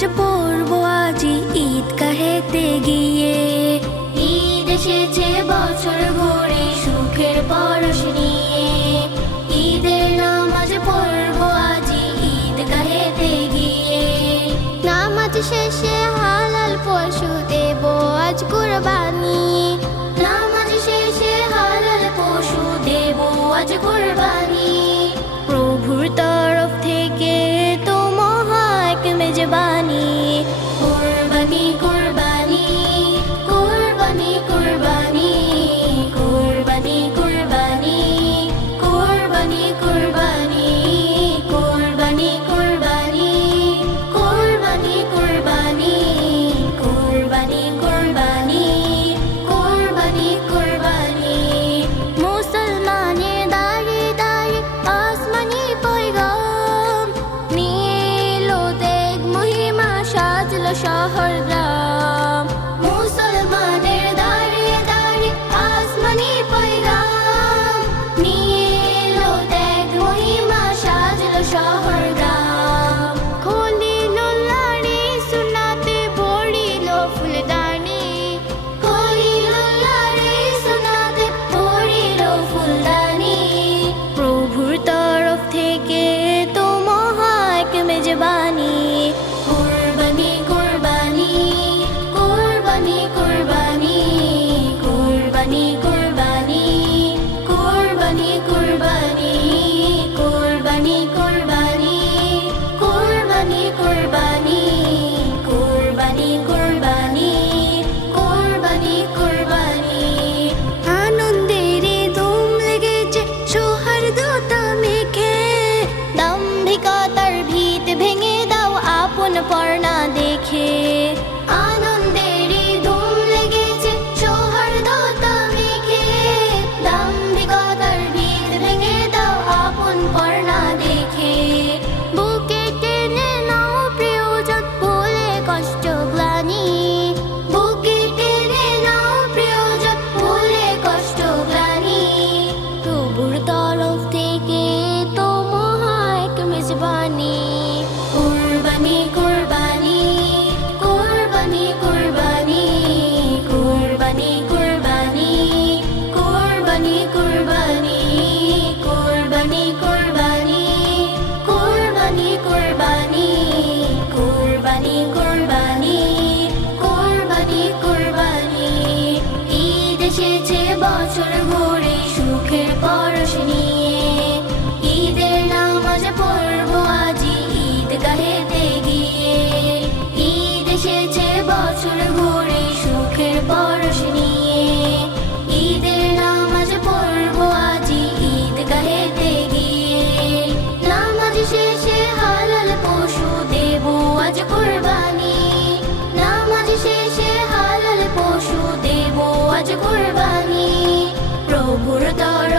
নামাজ পড়বো আজি ঈদগাহেতে গিয়ে। ঈদ এসেছে বছর ঘুরে সুখের পরশ নিয়ে, ঈদের নামাজ পড়বো আজি ঈদগাহেতে গিয়ে। নামাজ শেষে হালাল পশু দেব আজ কুরবানি, নামাজ শেষে হালাল পশু দেব আজ কুরবানি। প্রভুর তরফ থেকে তো মহা এক মেজবানি, কুরবানি কুরবানি কুরবানি কুরবানি কুরবানি কুরবানি কুরবানি কুরবানি কুরবানি কুরবানি কুরবানি কুরবানি কুরবানি কুরবানি কুরবানি কুরবানি। মুসলমানের দাঁড়িয়ে দাঁড়িয়ে আসমানি পয়গাম নিয়ে এলো, দেখ মহিমা সাজলো শহর গ্রাম। মুসলমানের দাঁড়িয়ে দাঁড়িয়ে আসমানি পয়গাম নিয়ে এলো, দেখ মহিমা সাজলো শহর গ্রাম। খলিলুল্লাহরে সুন্নাতে ভরিল ফুলদানি, খলিলুল্লাহরে সুন্নাতে ভরিল ফুলদানি। প্রভুর তরফ থেকে তো মহা এক মেজবানি, কুরবানি কুরবানি কুরবানি কুরবানি কুরবানি কুরবানি কুরবানি কুরবানি কুরবানি কুরবানি কুরবানি কুরবানি কুরবানি কুরবানি কুরবানি কুরবানি। আনন্দের ধুম লেগেছে সৌহার্দ্যতা মেখে, দাম্ভিকতার ভিত ভেঙে দাও আপন পর্ণা দেখে। আনন্দের ধুম লেগেছে সৌহার্দ্যতা মেখে, দাম্ভিকতার ভিত ভেঙে দাও আপন পর্ণা দেখে। বুকে টেনে নাও প্রিয়জন ভুলে কষ্ট গ্লানি, বুকে টেনে নাও প্রিয়জন ভুলে কষ্ট গ্লানি। প্রভুর তরফ থেকে তো মহা এক মেজবানি, কুরবানি কুরবানি কুরবানি কুরবানি কুরবানি কুরবানি কুরবানি কুরবানি কুরবানি কুরবানি কুরবানি কুরবানি কুরবানি কুরবানি কুরবানি কুরবানি। ঈদ এসেছে বছর ঘুরে সুখের পরশ নিয়ে, ঈদের নামাজ পড়বো আজি ঈদগাহেতে গিয়ে। ঈদ এসেছে বছর ঘুরে সুখের পরশ নিয়ে, ঈদের নামাজ পড়বো আজি ঈদগাহেতে গিয়ে। নামাজ শেষে হালাল পশু দেব আজ কুরবানি, নামাজ শেষে হালাল পশু দেব আজ কুরবানি। প্রভুর তরফ